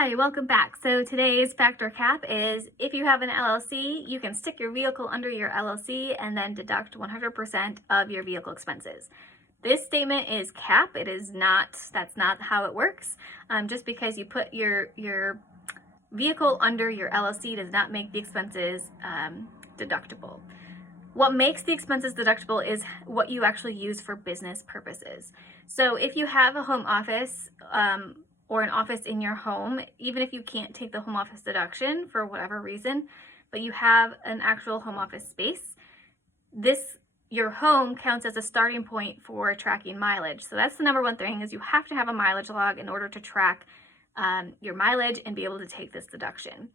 Hi, welcome back. So today's factor cap is if you have an LLC, you can stick your vehicle under your LLC and then deduct 100% of your vehicle expenses. This statement is cap. That's not how it works. Just because you put your vehicle under your LLC does not make the expenses deductible. What makes the expenses deductible is what you actually use for business purposes. So if you have a home office, or an office in your home, even if you can't take the home office deduction for whatever reason, but you have an actual home office space, your home counts as a starting point for tracking mileage. So that's the number one thing, is you have to have a mileage log in order to track your mileage and be able to take this deduction.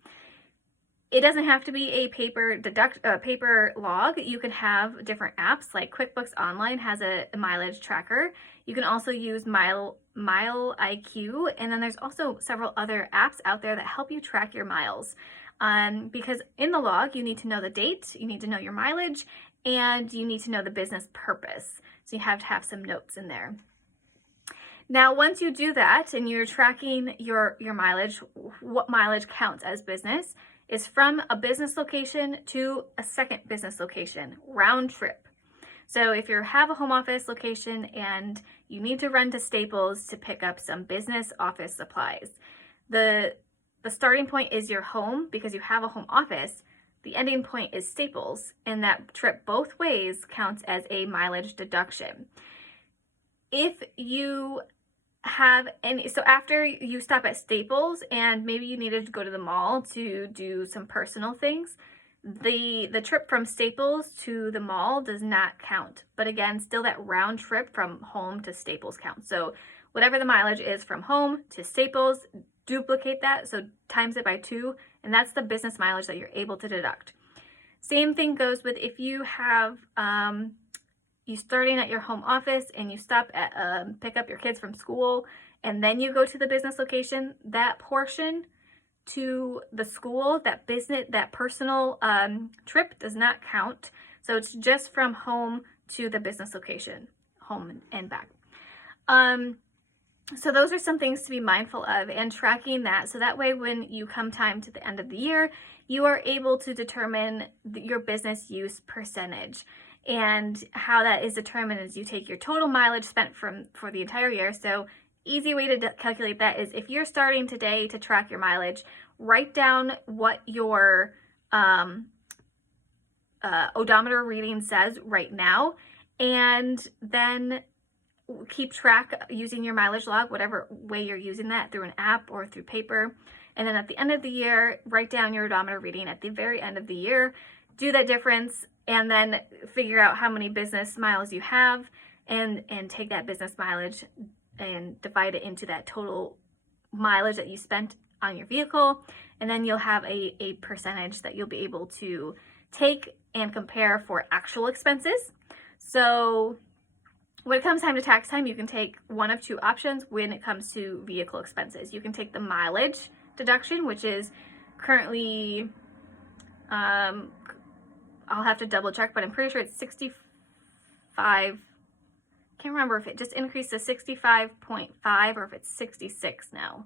It doesn't have to be a paper log. You can have different apps, like QuickBooks Online has a mileage tracker. You can also use Mile IQ, and then there's also several other apps out there that help you track your miles. Because in the log, you need to know the date, you need to know your mileage, and you need to know the business purpose. So you have to have some notes in there. Now, once you do that and you're tracking your mileage, what mileage counts as business is from a business location to a second business location, round trip. So if you have a home office location and you need to run to Staples to pick up some business office supplies, the starting point is your home because you have a home office. The ending point is Staples, and that trip both ways counts as a mileage deduction. If you have any, so after you stop at Staples and maybe you needed to go to the mall to do some personal things, the trip from Staples to the mall does not count. But again, still that round trip from home to Staples counts. So whatever the mileage is from home to Staples, duplicate that, so times it by 2, and that's the business mileage that you're able to deduct. Same thing goes with if you have you starting at your home office and you stop at pick up your kids from school and then you go to the business location, that portion to the school, that personal trip does not count. So it's just from home to the business location, home and back. So those are some things to be mindful of, and tracking that, so that way when you come time to the end of the year, you are able to determine your business use percentage. And how that is determined is you take your total mileage spent for the entire year. So easy way to calculate that is if you're starting today to track your mileage, write down what your odometer reading says right now, and then keep track using your mileage log, whatever way you're using that, through an app or through paper. And then at the end of the year, write down your odometer reading at the very end of the year, do that difference, and then figure out how many business miles you have and take that business mileage and divide it into that total mileage that you spent on your vehicle. And then you'll have a percentage that you'll be able to take and compare for actual expenses. So when it comes time to tax time, you can take one of two options when it comes to vehicle expenses. You can take the mileage deduction, which is currently, I'll have to double check, but I'm pretty sure it's 65. Can't remember if it just increased to 65.5 or if it's 66 now.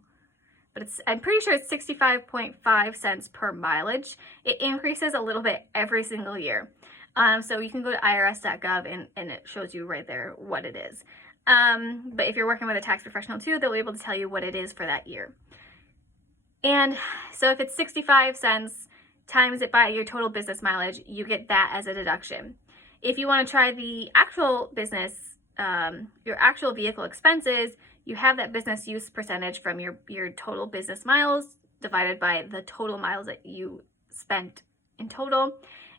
But I'm pretty sure it's 65.5 cents per mileage. It increases a little bit every single year. So you can go to irs.gov and it shows you right there what it is. But if you're working with a tax professional too, they'll be able to tell you what it is for that year. And so if it's 65 cents, times it by your total business mileage, you get that as a deduction. If you want to try the actual business, your actual vehicle expenses, you have that business use percentage from your total business miles divided by the total miles that you spent in total,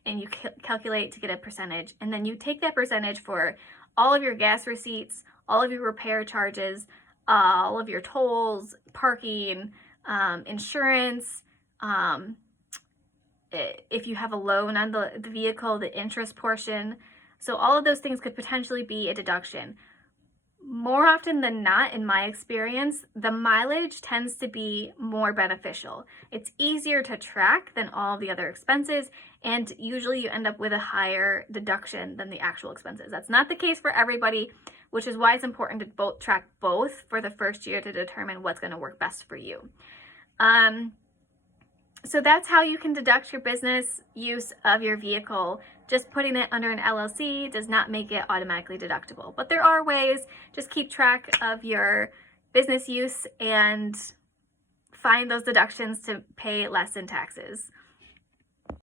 and you calculate to get a percentage. And then you take that percentage for all of your gas receipts, all of your repair charges, all of your tolls, parking, insurance, if you have a loan on the vehicle, the interest portion. So all of those things could potentially be a deduction. More often than not, in my experience, the mileage tends to be more beneficial. It's easier to track than all of the other expenses, and usually you end up with a higher deduction than the actual expenses. That's not the case for everybody, which is why it's important to track both for the first year to determine what's going to work best for you. So that's how you can deduct your business use of your vehicle. Just putting it under an LLC does not make it automatically deductible. But there are ways. Just keep track of your business use and find those deductions to pay less in taxes.